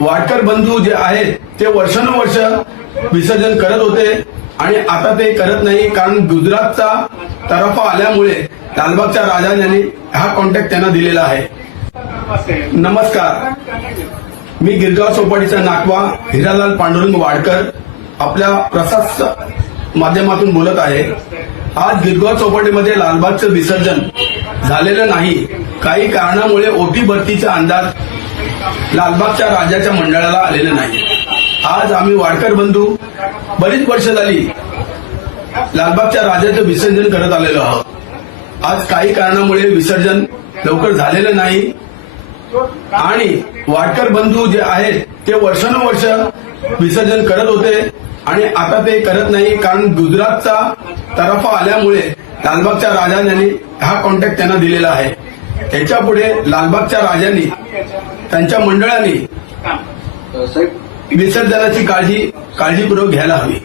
वाडकर बंधू जे आहेत ते वर्षानुवर्ष विसर्जन करत होते आणि आता ते करत नाही, कारण गुजरातचा तराफा आल्यामुळे लालबागच्या राजांनी हा कॉन्टॅक्ट त्यांना दिलेला आहे. नमस्कार, मी गिरगाव चौपाटीचा नातवा हिरालाल पांडुरंग वाडकर आपल्या प्रसाद माध्यमातून बोलत आहे. आज गिरगाव चौपाटीमध्ये लालबागचं विसर्जन झालेलं नाही. काही कारणामुळे ओटी भरतीचा अंदाज लालबागच्या राजाच्या मंडळाला आलेलं नाही. आज आम्ही वाडकर बंधू बरीच वर्ष झाली लालबागच्या राजाचं विसर्जन करत आलेलो आहोत. आज काही कारणामुळे विसर्जन लवकर झालेलं नाही आणि वाडकर बंधू जे आहेत ते वर्षानुवर्ष विसर्जन करत होते आणि आता ते करत नाही, कारण गुजरातचा तराफा आल्यामुळे लालबागच्या राजांनी हा कॉन्टॅक्ट त्यांना दिलेला आहे. त्याच्या पुढे लालबागच्या राजांनी त्यांच्या मंडळाने विसर्जनाची काळजीपूर्वक घ्यायला हवी.